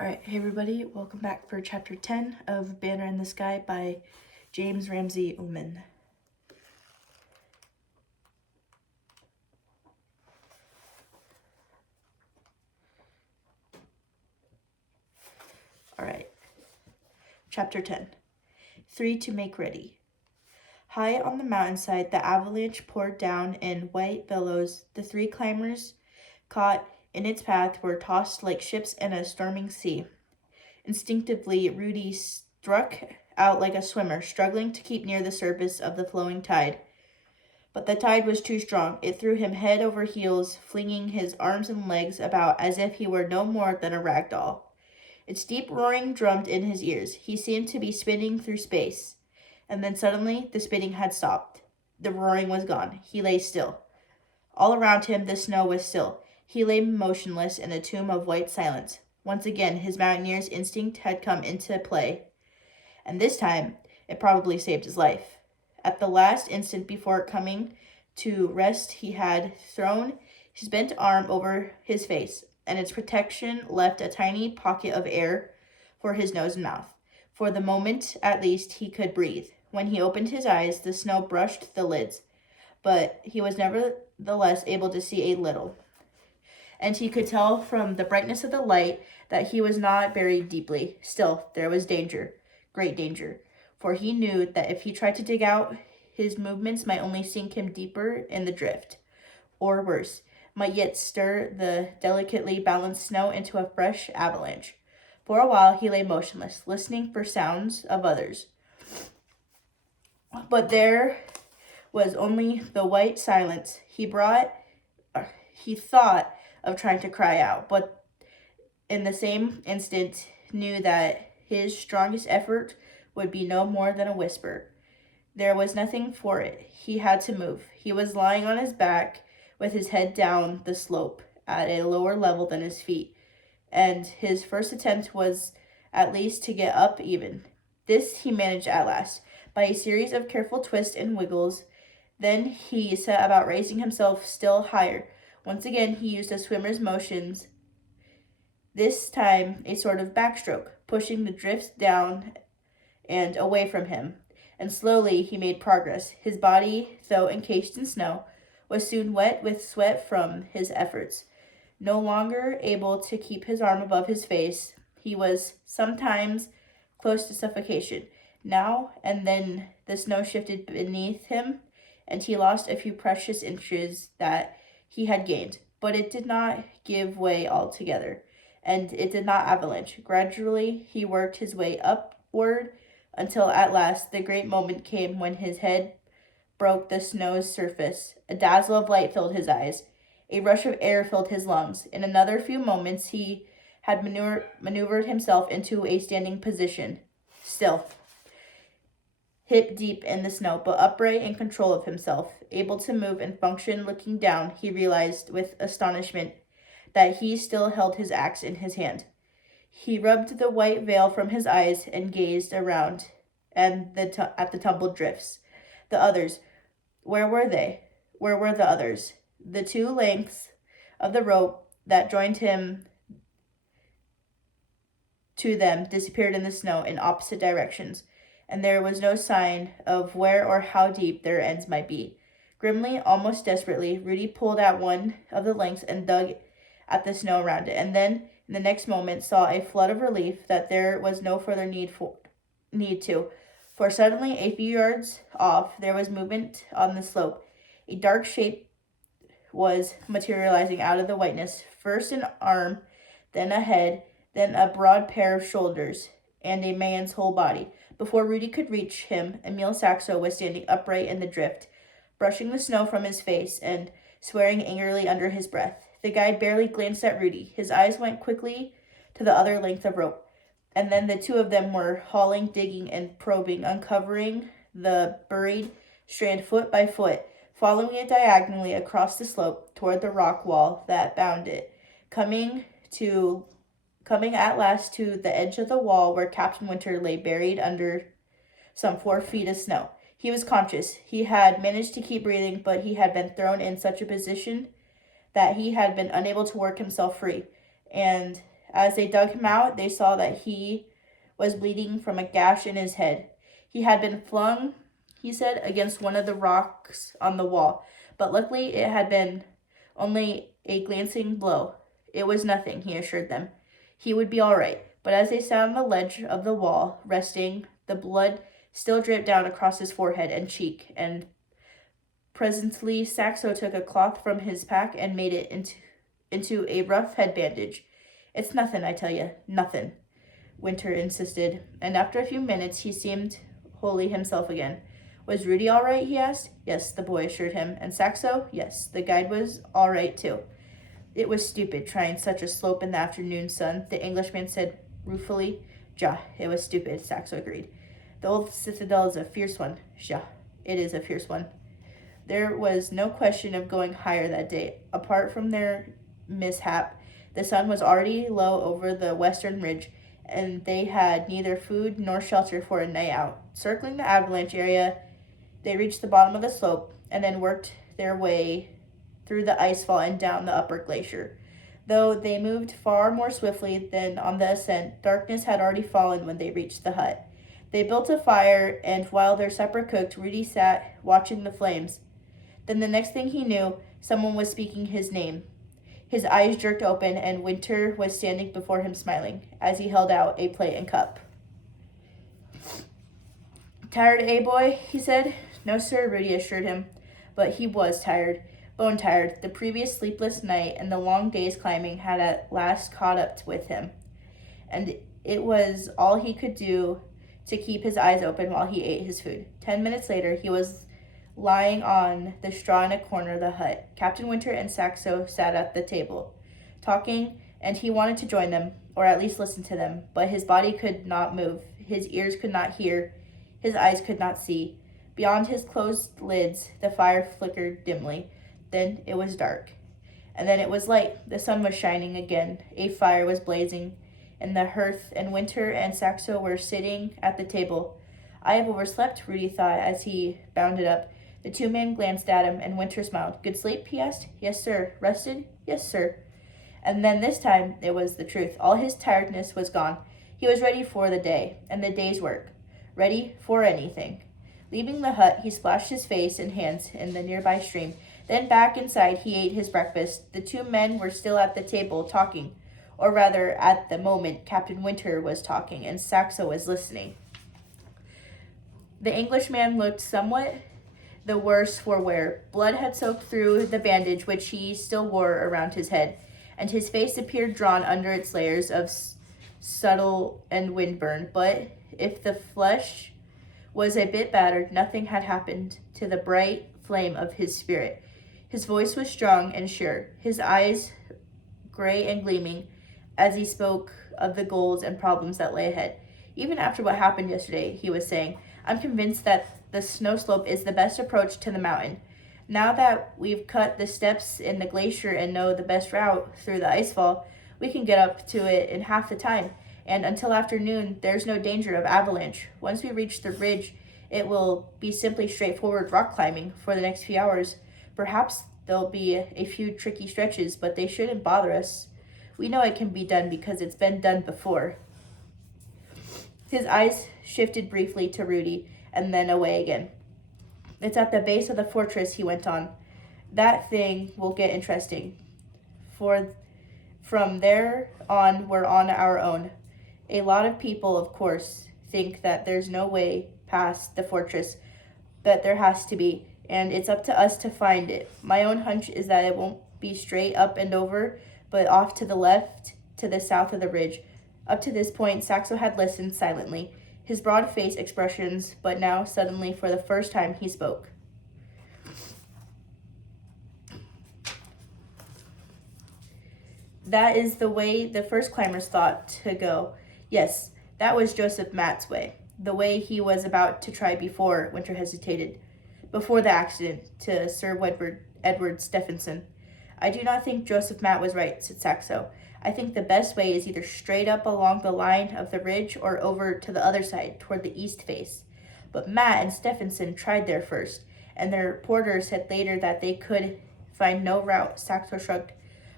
Alright, hey everybody, welcome back for chapter 10 of Banner in the Sky by James Ramsey Ullman. Alright, chapter 10. 3 to make ready. High on the mountainside, the avalanche poured down in white billows. The three climbers caught in its path were tossed like ships in a storming sea. Instinctively, Rudy struck out like a swimmer, struggling to keep near the surface of the flowing tide. But the tide was too strong. It threw him head over heels, flinging his arms and legs about as if he were no more than a rag doll. Its deep roaring drummed in his ears. He seemed to be spinning through space. And then suddenly, the spinning had stopped. The roaring was gone. He lay still. All around him, the snow was still. He lay motionless in a tomb of white silence. Once again, his mountaineer's instinct had come into play. And this time, it probably saved his life. At the last instant before coming to rest, he had thrown his bent arm over his face, and its protection left a tiny pocket of air for his nose and mouth. For the moment, at least, he could breathe. When he opened his eyes, the snow brushed the lids, but he was nevertheless able to see a little. And he could tell from the brightness of the light that he was not buried deeply. Still, there was danger, great danger, for he knew that if he tried to dig out, his movements might only sink him deeper in the drift, or worse, might yet stir the delicately balanced snow into a fresh avalanche. For a while he lay motionless, listening for sounds of others. But there was only the white silence. He thought of trying to cry out, but in the same instant knew that his strongest effort would be no more than a whisper. There was nothing for it. He had to move. He was lying on his back with his head down the slope at a lower level than his feet, and his first attempt was at least to get up even. This he managed at last, by a series of careful twists and wiggles. Then he set about raising himself still higher. Once again he used a swimmer's motions, this time a sort of backstroke, pushing the drifts down and away from him. And slowly he made progress. His body, though encased in snow, was soon wet with sweat from his efforts. No longer able to keep his arm above his face, he was sometimes close to suffocation. Now and then the snow shifted beneath him, and he lost a few precious inches that he had gained. But it did not give way altogether, and it did not avalanche. Gradually he worked his way upward, until at last the great moment came when his head broke the snow's surface. A dazzle of light filled his eyes. A rush of air filled his lungs. In another few moments he had maneuvered himself into a standing position, still, hip deep in the snow, but upright in control of himself, able to move and function. Looking down, he realized with astonishment that he still held his axe in his hand. He rubbed the white veil from his eyes and gazed around at the tumbled drifts. The others, where were they? Where were the others? The two lengths of the rope that joined him to them disappeared in the snow in opposite directions, and there was no sign of where or how deep their ends might be. Grimly, almost desperately, Rudy pulled at one of the lengths and dug at the snow around it, and then in the next moment saw a flood of relief that there was no further need to. For suddenly, a few yards off, there was movement on the slope. A dark shape was materializing out of the whiteness, first an arm, then a head, then a broad pair of shoulders, and a man's whole body. Before Rudy could reach him, Emil Saxo was standing upright in the drift, brushing the snow from his face and swearing angrily under his breath. The guide barely glanced at Rudy. His eyes went quickly to the other length of rope, and then the two of them were hauling, digging, and probing, uncovering the buried strand foot by foot, following it diagonally across the slope toward the rock wall that bound it, coming at last to the edge of the wall where Captain Winter lay buried under some 4 feet of snow. He was conscious. He had managed to keep breathing, but he had been thrown in such a position that he had been unable to work himself free, and As they dug him out, they saw that he was bleeding from a gash in his head. He had been flung, he said, against one of the rocks on the wall, but luckily it had been only a glancing blow. It was nothing, he assured them. He would be all right. But as they sat on the ledge of the wall, resting, the blood still dripped down across his forehead and cheek, and presently Saxo took a cloth from his pack and made it into a rough head bandage. It's nothing, I tell you, nothing, Winter insisted, and after a few minutes he seemed wholly himself again. Was Rudy all right, he asked. Yes, the boy assured him. And Saxo? Yes, the guide was all right, too. It was stupid, trying such a slope in the afternoon sun, the Englishman said ruefully. Ja, it was stupid, Saxo agreed. The old citadel is a fierce one. Ja, it is a fierce one. There was no question of going higher that day. Apart from their mishap, the sun was already low over the western ridge, and they had neither food nor shelter for a night out. Circling the avalanche area, they reached the bottom of the slope and then worked their way through the icefall and down the upper glacier. Though they moved far more swiftly than on the ascent, darkness had already fallen when they reached the hut. They built a fire, and while their supper cooked, Rudy sat watching the flames. Then the next thing he knew, someone was speaking his name. His eyes jerked open, and Winter was standing before him smiling, as he held out a plate and cup. Tired, eh, boy? He said. No, sir, Rudy assured him. But he was tired, bone-tired. The previous sleepless night and the long day's climbing had at last caught up with him, and it was all he could do to keep his eyes open while he ate his food. 10 minutes later, he was lying on the straw in a corner of the hut. Captain Winter and Saxo sat at the table, talking, and he wanted to join them, or at least listen to them, but his body could not move, his ears could not hear, his eyes could not see. Beyond his closed lids, the fire flickered dimly. Then it was dark. And then it was light. The sun was shining again. A fire was blazing in the hearth, and Winter and Saxo were sitting at the table. I have overslept, Rudy thought as he bounded up. The two men glanced at him, and Winter smiled. Good sleep, he asked. Yes, sir. Rested? Yes, sir. And then this time it was the truth. All his tiredness was gone. He was ready for the day and the day's work. Ready for anything. Leaving the hut, he splashed his face and hands in the nearby stream. Then back inside, he ate his breakfast. The two men were still at the table talking. Or rather, at the moment, Captain Winter was talking, and Saxo was listening. The Englishman looked somewhat the worse for wear. Blood had soaked through the bandage which he still wore around his head, and his face appeared drawn under its layers of subtle and windburn. But if the flesh was a bit battered, nothing had happened to the bright flame of his spirit. His voice was strong and sure, his eyes gray and gleaming, as he spoke of the goals and problems that lay ahead. Even after what happened yesterday, he was saying, I'm convinced that the snow slope is the best approach to the mountain. Now that we've cut the steps in the glacier and know the best route through the icefall, we can get up to it in half the time. And until afternoon, there's no danger of avalanche. Once we reach the ridge, it will be simply straightforward rock climbing for the next few hours. Perhaps there'll be a few tricky stretches, but they shouldn't bother us. We know it can be done because it's been done before. His eyes shifted briefly to Rudy and then away again. It's at the base of the fortress, he went on. That thing will get interesting. For from there on, we're on our own. A lot of people, of course, think that there's no way past the fortress, but there has to be, and it's up to us to find it. My own hunch is that it won't be straight up and over, but off to the left, to the south of the ridge. Up to this point, Saxo had listened silently, his broad face expressions, but now, suddenly, for the first time, he spoke. That is the way the first climbers thought to go. Yes, that was Joseph Matt's way. The way he was about to try before, Winter hesitated, before the accident, to Sir Edward Stephenson. I do not think Joseph Matt was right, said Saxo. I think the best way is either straight up along the line of the ridge or over to the other side, toward the east face. But Matt and Stephenson tried there first, and their porter said later that they could find no route. Saxo shrugged.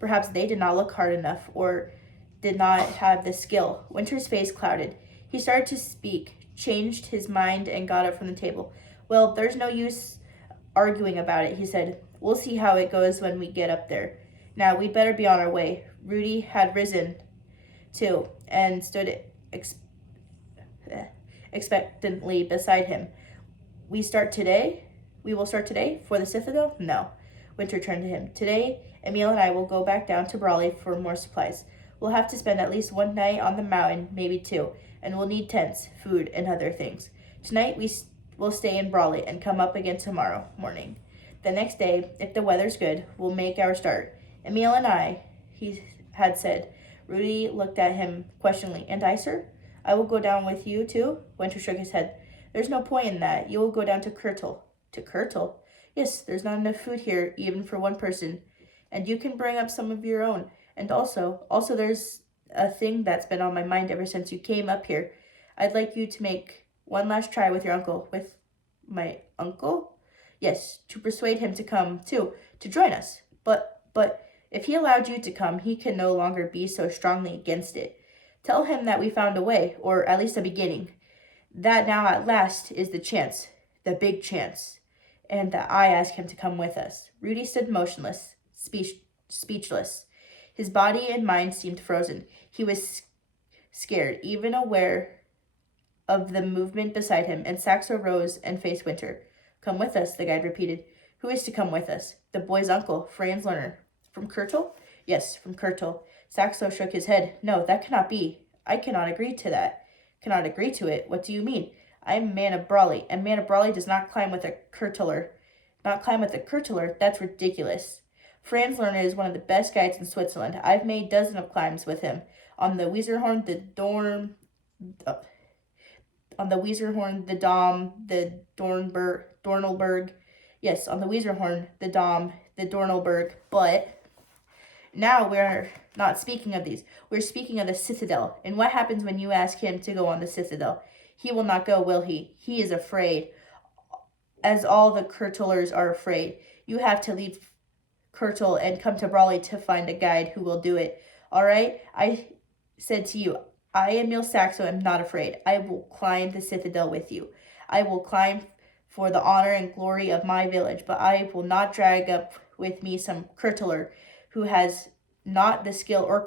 Perhaps they did not look hard enough, or did not have the skill. Winter's face clouded. He started to speak, changed his mind, and got up from the table. Well, there's no use arguing about it, he said. We'll see how it goes when we get up there. Now, we'd better be on our way. Rudy had risen, too, and stood expectantly beside him. We start today? We will start today? For the Citadel? No. Winter turned to him. Today, Emil and I will go back down to Brawley for more supplies. We'll have to spend at least one night on the mountain, maybe two, and we'll need tents, food, and other things. Tonight, we'll stay in Brawley and come up again tomorrow morning. The next day, if the weather's good, we'll make our start. Emil and I, he had said. Rudy looked at him questioningly. And I, sir? I will go down with you, too? Winter shook his head. There's no point in that. You will go down to Kirtle. To Kirtle? Yes, there's not enough food here, even for one person. And you can bring up some of your own. And also there's a thing that's been on my mind ever since you came up here. I'd like you to make one last try with your uncle. With my uncle? Yes, to persuade him to come, too, to join us. But if he allowed you to come, he can no longer be so strongly against it. Tell him that we found a way, or at least a beginning. That now at last is the chance, the big chance, and that I ask him to come with us. Rudy stood motionless, speechless. His body and mind seemed frozen. He was scared, even aware of the movement beside him, and Saxo rose and faced Winter. Come with us, the guide repeated. Who is to come with us? The boy's uncle, Franz Lerner. From Kirtle? Yes, from Kirtle. Saxo shook his head. No, that cannot be. I cannot agree to that. Cannot agree to it? What do you mean? I am a man of Brawley, and man of Brawley does not climb with a Kirtler. Not climb with a Kirtler? That's ridiculous. Franz Lerner is one of the best guides in Switzerland. I've made dozens of climbs with him. On the Weserhorn, the Dom, the Dornelberg. Yes, on the Weserhorn, the Dom, the Dornelberg. But now we're not speaking of these. We're speaking of the Citadel. And what happens when you ask him to go on the Citadel? He will not go, will he? He is afraid, as all the Kirtlers are afraid. You have to leave Kirtle and come to Brawley to find a guide who will do it. All right? I said to you, I, Emil Saxo, am not afraid. I will climb the Citadel with you. I will climb for the honor and glory of my village, but I will not drag up with me some Kirtler who has not the skill or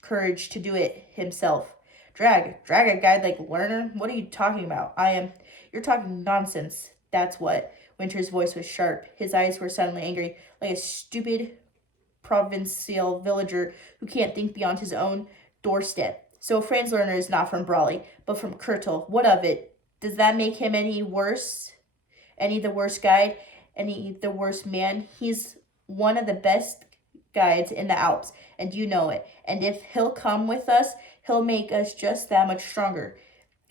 courage to do it himself. Drag a guy like Lerner? What are you talking about? You're talking nonsense. That's what. Winter's voice was sharp. His eyes were suddenly angry, like a stupid provincial villager who can't think beyond his own doorstep. So Franz Lerner is not from Brawley, but from Kirtle. What of it? Does that make him any worse? Any the worse guide? Any the worse man? He's one of the best guides in the Alps, and you know it. And if he'll come with us, he'll make us just that much stronger.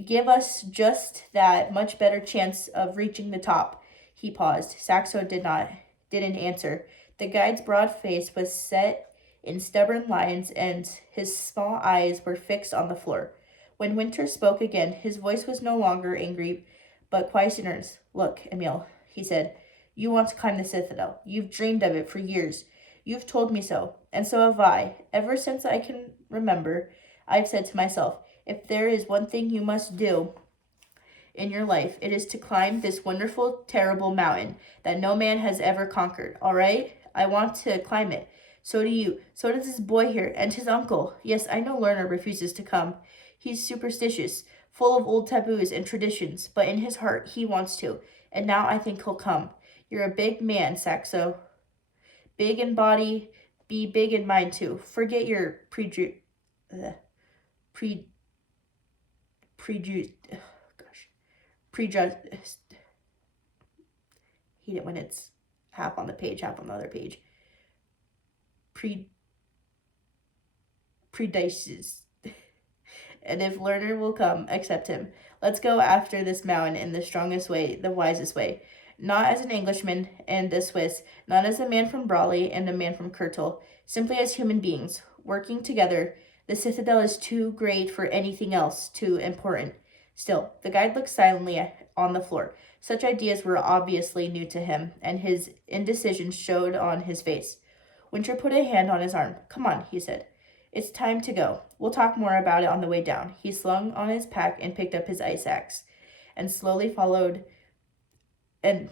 Give us just that much better chance of reaching the top. He paused. Saxo didn't answer. The guide's broad face was set in stubborn lines, and his small eyes were fixed on the floor. When Winter spoke again, his voice was no longer angry, but quite earnest. Look, Emil, he said, you want to climb the Citadel. You've dreamed of it for years. You've told me so, and so have I. Ever since I can remember, I've said to myself, if there is one thing you must do in your life, it is to climb this wonderful, terrible mountain that no man has ever conquered, all right? I want to climb it. So do you. So does this boy here, and his uncle. Yes, I know Lerner refuses to come. He's superstitious, full of old taboos and traditions, but in his heart, he wants to. And now I think he'll come. You're a big man, Saxo. Big in body, be big in mind, too. Forget your prejudice. Hate it when it's half on the page, half on the other page. Prejudices. And if Lerner will come, accept him. Let's go after this mountain in the strongest way, the wisest way. Not as an Englishman and a Swiss, not as a man from Brawley and a man from Kirtle, simply as human beings, working together. The Citadel is too great for anything else, too important. Still, the guide looked silently on the floor. Such ideas were obviously new to him, and his indecision showed on his face. Winter put a hand on his arm. Come on, he said. It's time to go. We'll talk more about it on the way down. He slung on his pack and picked up his ice axe, and slowly followed and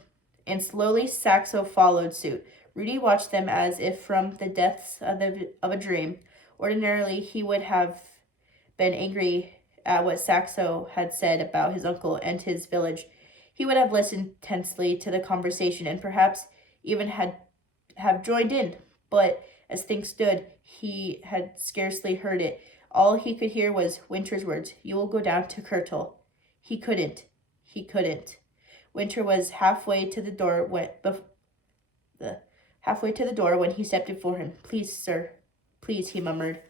slowly Saxo followed suit. Rudy watched them as if from the depths of a dream. Ordinarily, he would have been angry at what Saxo had said about his uncle and his village. He would have listened tensely to the conversation and perhaps even have joined in. But as things stood, he had scarcely heard it. All he could hear was Winter's words, "You will go down to Kirtle." He couldn't. He couldn't. Winter was halfway to the door when he stepped before him. "Please, sir, please," he murmured.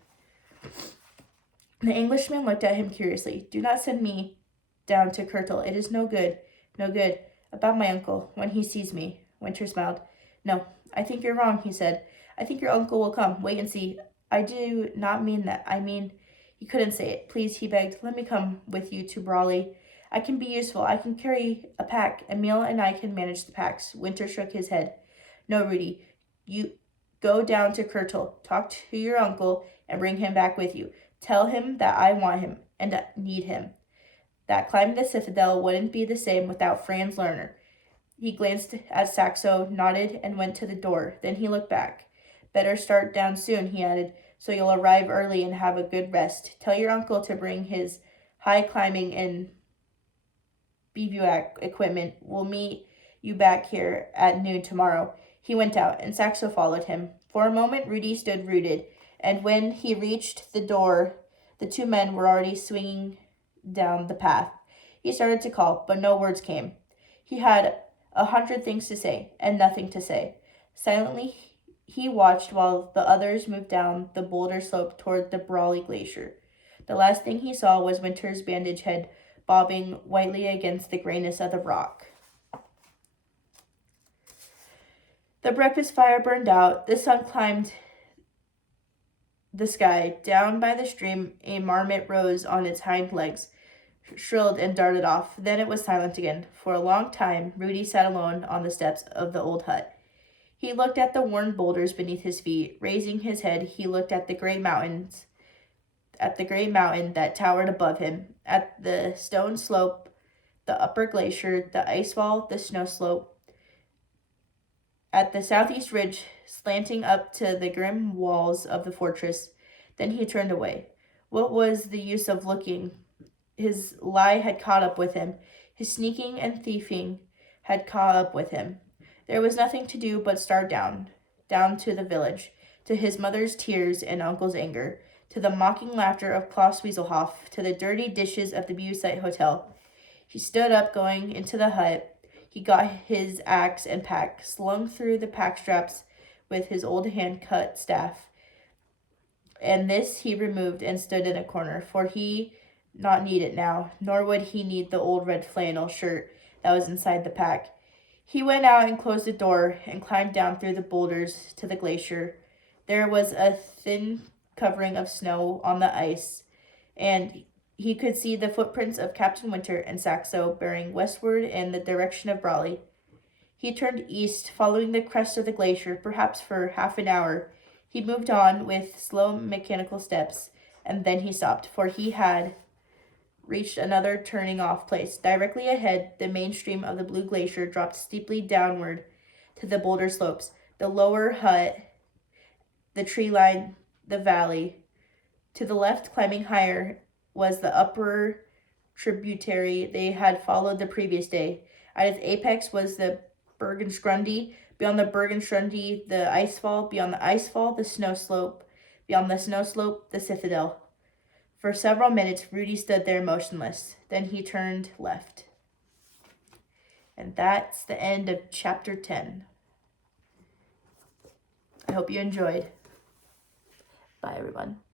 The Englishman looked at him curiously. "Do not send me down to Kirtle. It is no good. No good. About my uncle, when he sees me." Winter smiled. "No, I think you're wrong," he said. "I think your uncle will come. Wait and see." "I do not mean that. I mean," he couldn't say it. "Please," he begged, "let me come with you to Brawley. I can be useful. I can carry a pack. Emil and I can manage the packs." Winter shook his head. "No, Rudy. You go down to Kirtle. Talk to your uncle and bring him back with you. Tell him that I want him and need him. That climbing the citadel wouldn't be the same without Franz Lerner." He glanced at Saxo, nodded, and went to the door. Then he looked back. "Better start down soon," he added, "so you'll arrive early and have a good rest. Tell your uncle to bring his high climbing and bivouac equipment. We'll meet you back here at noon tomorrow." He went out, and Saxo followed him. For a moment, Rudy stood rooted, and when he reached the door, the two men were already swinging down the path. He started to call, but no words came. He had 100 things to say, and nothing to say. Silently, he watched while the others moved down the boulder slope toward the Brawley Glacier. The last thing he saw was Winter's bandaged head bobbing whitely against the grayness of the rock. The breakfast fire burned out. The sun climbed the sky. Down by the stream, a marmot rose on its hind legs, shrilled and darted off. Then it was silent again. For a long time, Rudy sat alone on the steps of the old hut. He looked at the worn boulders beneath his feet. Raising his head, he looked at the great mountain that towered above him, at the stone slope, the upper glacier, the ice wall, the snow slope, at the southeast ridge slanting up to the grim walls of the fortress. Then he turned away. What was the use of looking? His lie had caught up with him. His sneaking and thieving had caught up with him. There was nothing to do but start down to the village, to his mother's tears and uncle's anger, to the mocking laughter of Klaus Wieselhoff, to the dirty dishes of the Bucite Hotel. He stood up, going into the hut. He got his axe and pack, slung through the pack straps with his old hand-cut staff, and this he removed and stood in a corner, for he not need it now, nor would he need the old red flannel shirt that was inside the pack. He went out and closed the door and climbed down through the boulders to the glacier. There was a thin covering of snow on the ice, and he could see the footprints of Captain Winter and Saxo bearing westward in the direction of Brawley. He turned east, following the crest of the glacier, perhaps for half an hour. He moved on with slow mechanical steps, and then he stopped, for he had reached another turning-off place. Directly ahead, the main stream of the Blue Glacier dropped steeply downward to the boulder slopes. The lower hut, the tree line, the valley. To the left, climbing higher, was the upper tributary they had followed the previous day. At its apex was the Bergenstrunde. Beyond the Bergenstrunde, the icefall. Beyond the icefall, the snow slope. Beyond the snow slope, the citadel. For several minutes, Rudy stood there motionless. Then he turned left. And that's the end of chapter 10. I hope you enjoyed. Bye, everyone.